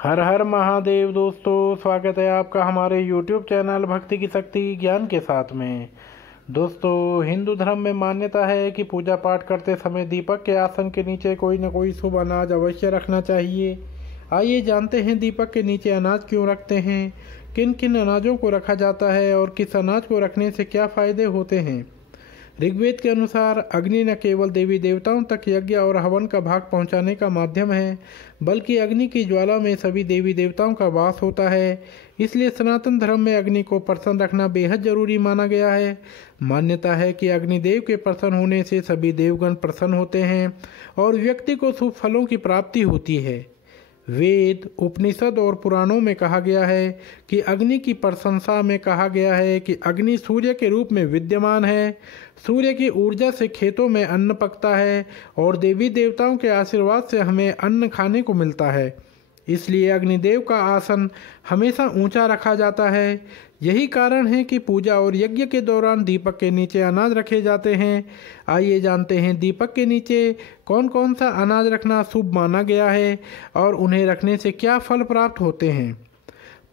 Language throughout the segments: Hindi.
हर हर महादेव दोस्तों, स्वागत है आपका हमारे YouTube चैनल भक्ति की शक्ति ज्ञान के साथ में। दोस्तों, हिंदू धर्म में मान्यता है कि पूजा पाठ करते समय दीपक के आसन के नीचे कोई न कोई शुभ अनाज अवश्य रखना चाहिए। आइए जानते हैं दीपक के नीचे अनाज क्यों रखते हैं, किन किन अनाजों को रखा जाता है और किस अनाज को रखने से क्या फायदे होते हैं। ऋग्वेद के अनुसार अग्नि न केवल देवी देवताओं तक यज्ञ और हवन का भाग पहुंचाने का माध्यम है, बल्कि अग्नि की ज्वाला में सभी देवी देवताओं का वास होता है। इसलिए सनातन धर्म में अग्नि को प्रसन्न रखना बेहद जरूरी माना गया है। मान्यता है कि अग्निदेव के प्रसन्न होने से सभी देवगण प्रसन्न होते हैं और व्यक्ति को शुभ फलों की प्राप्ति होती है। वेद, उपनिषद और पुराणों में कहा गया है कि अग्नि की प्रशंसा में कहा गया है कि अग्नि सूर्य के रूप में विद्यमान है। सूर्य की ऊर्जा से खेतों में अन्न पकता है और देवी देवताओं के आशीर्वाद से हमें अन्न खाने को मिलता है। इसलिए अग्निदेव का आसन हमेशा ऊंचा रखा जाता है। यही कारण है कि पूजा और यज्ञ के दौरान दीपक के नीचे अनाज रखे जाते हैं। आइए जानते हैं दीपक के नीचे कौन कौन सा अनाज रखना शुभ माना गया है और उन्हें रखने से क्या फल प्राप्त होते हैं।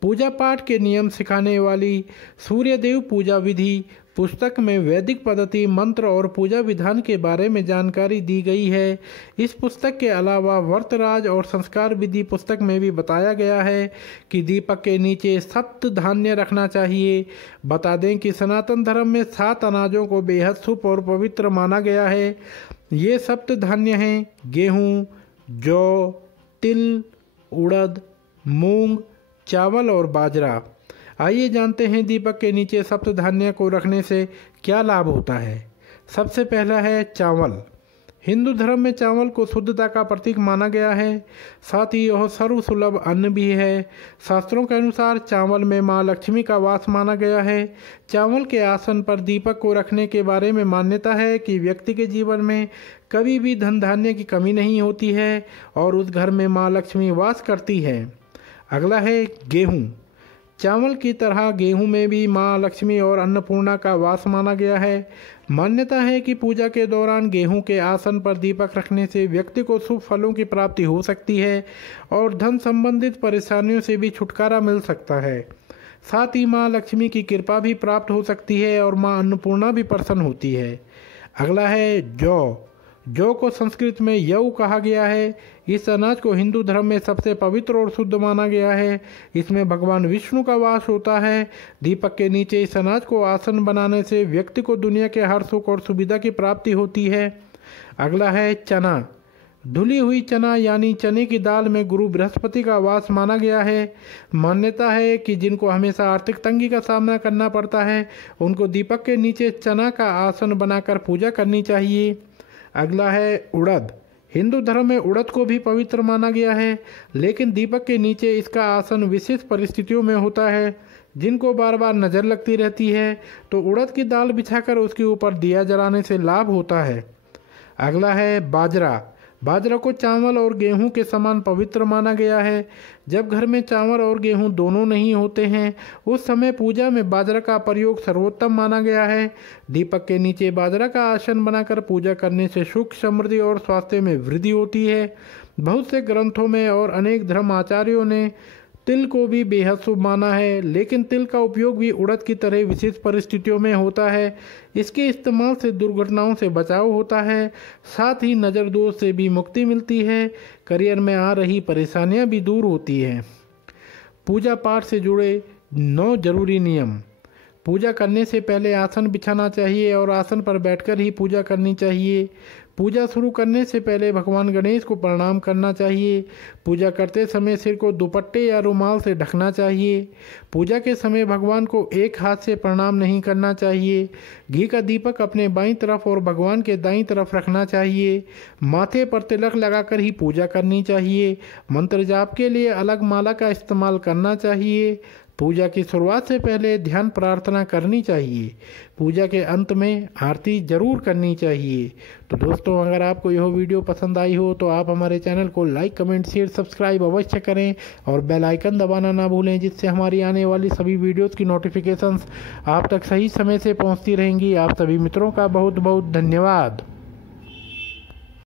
पूजा पाठ के नियम सिखाने वाली सूर्यदेव पूजा विधि पुस्तक में वैदिक पद्धति, मंत्र और पूजा विधान के बारे में जानकारी दी गई है। इस पुस्तक के अलावा व्रतराज और संस्कार विधि पुस्तक में भी बताया गया है कि दीपक के नीचे सप्त धान्य रखना चाहिए। बता दें कि सनातन धर्म में 7 अनाजों को बेहद शुभ और पवित्र माना गया है। ये सप्त धान्य हैं गेहूँ, जौ, तिल, उड़द, मूंग, चावल और बाजरा। आइए जानते हैं दीपक के नीचे सप्त धान्य को रखने से क्या लाभ होता है। सबसे पहला है चावल। हिंदू धर्म में चावल को शुद्धता का प्रतीक माना गया है, साथ ही यह सर्वसुलभ अन्न भी है। शास्त्रों के अनुसार चावल में माँ लक्ष्मी का वास माना गया है। चावल के आसन पर दीपक को रखने के बारे में मान्यता है कि व्यक्ति के जीवन में कभी भी धन धान्य की कमी नहीं होती है और उस घर में माँ लक्ष्मी वास करती है। अगला है गेहूँ। चावल की तरह गेहूं में भी मां लक्ष्मी और अन्नपूर्णा का वास माना गया है। मान्यता है कि पूजा के दौरान गेहूं के आसन पर दीपक रखने से व्यक्ति को शुभ फलों की प्राप्ति हो सकती है और धन संबंधित परेशानियों से भी छुटकारा मिल सकता है। साथ ही मां लक्ष्मी की कृपा भी प्राप्त हो सकती है और मां अन्नपूर्णा भी प्रसन्न होती है। अगला है जौ। जौ को संस्कृत में यऊ कहा गया है। इस अनाज को हिंदू धर्म में सबसे पवित्र और शुद्ध माना गया है। इसमें भगवान विष्णु का वास होता है। दीपक के नीचे इस अनाज को आसन बनाने से व्यक्ति को दुनिया के हर सुख और सुविधा की प्राप्ति होती है। अगला है चना। धुली हुई चना यानी चने की दाल में गुरु बृहस्पति का वास माना गया है। मान्यता है कि जिनको हमेशा आर्थिक तंगी का सामना करना पड़ता है, उनको दीपक के नीचे चना का आसन बनाकर पूजा करनी चाहिए। अगला है उड़द। हिंदू धर्म में उड़द को भी पवित्र माना गया है, लेकिन दीपक के नीचे इसका आसन विशेष परिस्थितियों में होता है। जिनको बार बार नज़र लगती रहती है तो उड़द की दाल बिछाकर उसके ऊपर दिया जलाने से लाभ होता है। अगला है बाजरा। बाजरा को चावल और गेहूं के समान पवित्र माना गया है। जब घर में चावल और गेहूं दोनों नहीं होते हैं, उस समय पूजा में बाजरा का प्रयोग सर्वोत्तम माना गया है। दीपक के नीचे बाजरा का आसन बनाकर पूजा करने से सुख, समृद्धि और स्वास्थ्य में वृद्धि होती है। बहुत से ग्रंथों में और अनेक धर्म आचार्यों ने तिल को भी बेहद शुभ माना है, लेकिन तिल का उपयोग भी उड़द की तरह विशेष परिस्थितियों में होता है। इसके इस्तेमाल से दुर्घटनाओं से बचाव होता है, साथ ही नज़र दोष से भी मुक्ति मिलती है। करियर में आ रही परेशानियां भी दूर होती हैं। पूजा पाठ से जुड़े 9 जरूरी नियम। पूजा करने से पहले आसन बिछाना चाहिए और आसन पर बैठकर ही पूजा करनी चाहिए। पूजा शुरू करने से पहले भगवान गणेश को प्रणाम करना चाहिए। पूजा करते समय सिर को दुपट्टे या रुमाल से ढकना चाहिए। पूजा के समय भगवान को एक हाथ से प्रणाम नहीं करना चाहिए। घी का दीपक अपने बाईं तरफ और भगवान के दाईं तरफ रखना चाहिए। माथे पर तिलक लगाकर ही पूजा करनी चाहिए। मंत्र जाप के लिए अलग माला का इस्तेमाल करना चाहिए। पूजा की शुरुआत से पहले ध्यान प्रार्थना करनी चाहिए। पूजा के अंत में आरती जरूर करनी चाहिए। तो दोस्तों, अगर आपको यह वीडियो पसंद आई हो तो आप हमारे चैनल को लाइक, कमेंट, शेयर, सब्सक्राइब अवश्य करें और बेल आइकन दबाना ना भूलें, जिससे हमारी आने वाली सभी वीडियोस की नोटिफिकेशंस आप तक सही समय से पहुंचती रहेंगी। आप सभी मित्रों का बहुत बहुत धन्यवाद।